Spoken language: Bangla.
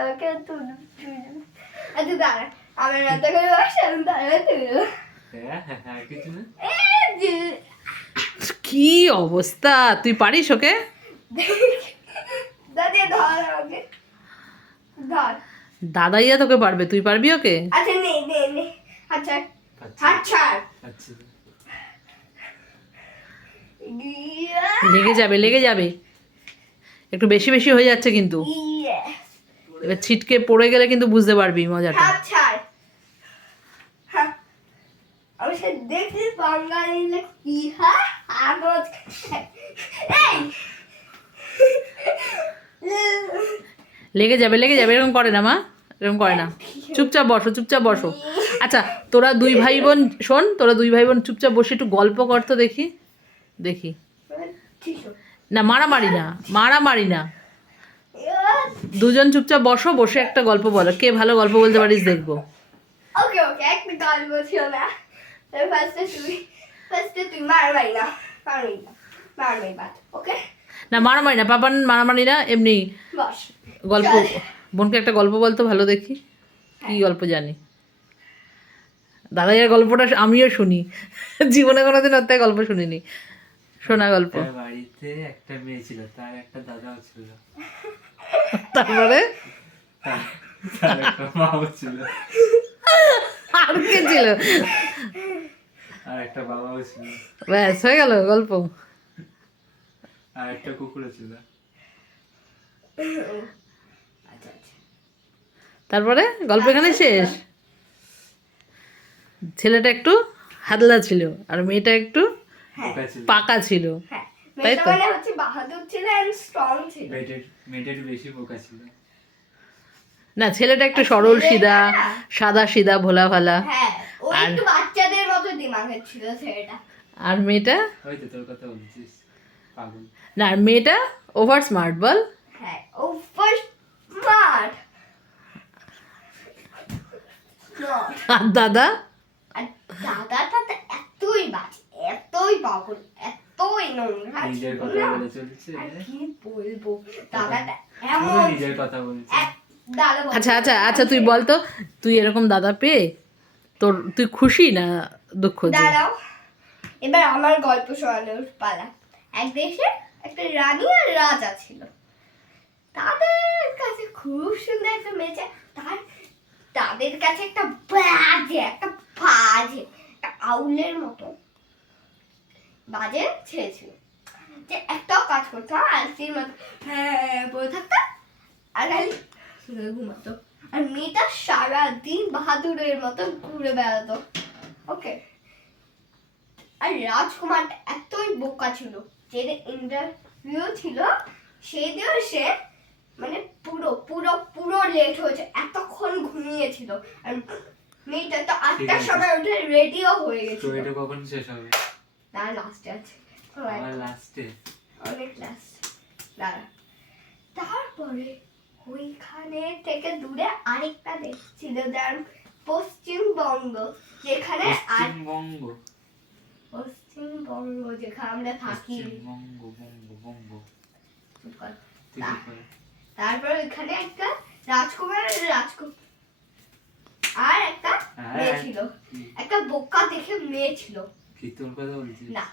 আমাকে তুলে আচ্ছা দাঁড়া আমার রাতে করে বসে দাঁড়া তুলে কিছু না কি অবস্থা, তুই পারিস ওকে? দাদি ধর আমাকে ধর দাদাইয়া তোকে পারবে, তুই পারবি ওকে? আচ্ছা নে নে নে আচ্ছা হাত ছাড় আচ্ছা লেগে যাবে লেগে যাবে, একটু বেশি বেশি হয়ে যাচ্ছে কিন্তু। ইয়ে এবার ছিটকে পড়ে গেলে কিন্তু বুঝতে পারবি মজাটা। হাত ছাড় হ্যাঁ আমি সে দেখি বাঙালি কি হ্যাঁ আগত এই লেগে যাবে লেগে যাবে, এরকম করে না মা, এরকম করে না। চুপচাপ বসো চুপচাপ বসো। আচ্ছা তোরা দুই ভাই বোন শোন, তোরা দুই ভাই বোন চুপচাপ বসে একটু গল্প করতো দেখি দেখি। না মারামারি না, মারামারি না, দুজন চুপচাপ বসো, বসে একটা গল্প বলো, কে ভালো গল্প বলতে পারিস দেখবো। ওকে ওকে একটা গল্প ছিল না ফার্স্টে তুই মারবাই না মারবাই বাট ওকে না মারামারি না পাপান, মারামারি না, এমনি বস গল্প। চল। বোনকে একটা গল্প বলতো ভালো দেখি, কি গল্প জানি। দাদাইয়ের গল্পটা আমিও শুনি, জীবনে কোনোদিন ওর থেকে গল্প শুনিনি, শোনা গল্প। একটা বাড়িতে একটা মেয়ে ছিল, তার একটা দাদাও ছিল, তারপরে তার একটা মাও ছিল, আর কে ছিল? আর একটা বাবাও ছিল, ব্যাস হয়ে গেল গল্প। আর একটা কুকুরও ছিল। আচ্ছা আচ্ছা তারপরে গল্প এখানে শেষ। ছেলেটা একটু হাদলা ছিল আর মেয়েটা একটু বোকা ছিল, পাকা ছিল, হ্যাঁ তাই মেয়েটা তো? মানে হচ্ছে বাহাদুর ছিল এন্ড স্ট্রং ছিল মেয়েটা একটু বেশি বোকা ছিল। না ছেলেটা একটু সরল সিধা, ছেলেটা? সাদা সিধা ভোলা ভালা, হ্যাঁ ও আর- একটু বাচ্চাদের মতো দিমাগের ছিল ছেলেটা আর মেয়েটা, ওই তো তোর কথা বলছিস, পাগল। না আর মেয়েটা ওভার স্মার্ট বল। হ্যাঁ ও ফার্স্ট স্মার্ট আর দাদা আর দাদাটা তো এতই বাজে এতই পাগল এতই নোংরা নিজের ছিল কথা না। বলে চলছে, আর কি বলবো দাদাটা পুরো এমন নিজের কথা বলছে। দাদা বলছে, আচ্ছা আচ্ছা আচ্ছা তুই বল তো, তুই এরকম দাদা পেয়ে তোর তুই খুশি না দুঃখ যে? দাঁড়াও এবার আমার গল্প শোনানোর পালা। এক দেশে একটা রানী আর রাজা ছিল, তাদের কাছে খুব সুন্দর একটা মেয়ে ছিল। তাদের কাছে একটা বাজে একটা আউলের মতো বাজে ছেলে ছিল, যে একটাও কাজ করতো না, আলসির মতো হ্যাঁ বলে থাকতো আর খালি শুধু ঘুমাতো। আর মেয়েটা সারাদিন বাহাদুরের মতো ঘুরে বেড়াতো। ওকে আর রাজকুমারটা এতই বোকা ছিল যে ইন্টারভিউ ছিল সেই দিন সে মানে পুরো পুরো পুরো লেট হয়েছে, এতক্ষণ ঘুমিয়েছিল। আর মেয়েটা তো 8টার সময় উঠে রেডিও হয়ে তো গেছিল। এটা কখন শেষ হবে? তার লাস্টে আছে আমার লাস্টে অনেক লাস্ট দাঁড়া। তারপরে ওইখানে থেকে দূরে আরেকটা দেশ ছিল যার পশ্চিমবঙ্গ, যেখানে আর পশ্চিমবঙ্গ, পশ্চিমবঙ্গ যেখানে আমরা থাকি। পশ্চিমবঙ্গ বঙ্গ বঙ্গ। চুপ কর। তুই কি করে? তারপর ওইখানে একটা রাজকুমার আর একটা মেয়ে ছিল, একটা বোকা দেখে মেয়ে ছিল। কি তোর কথা বলছিস? না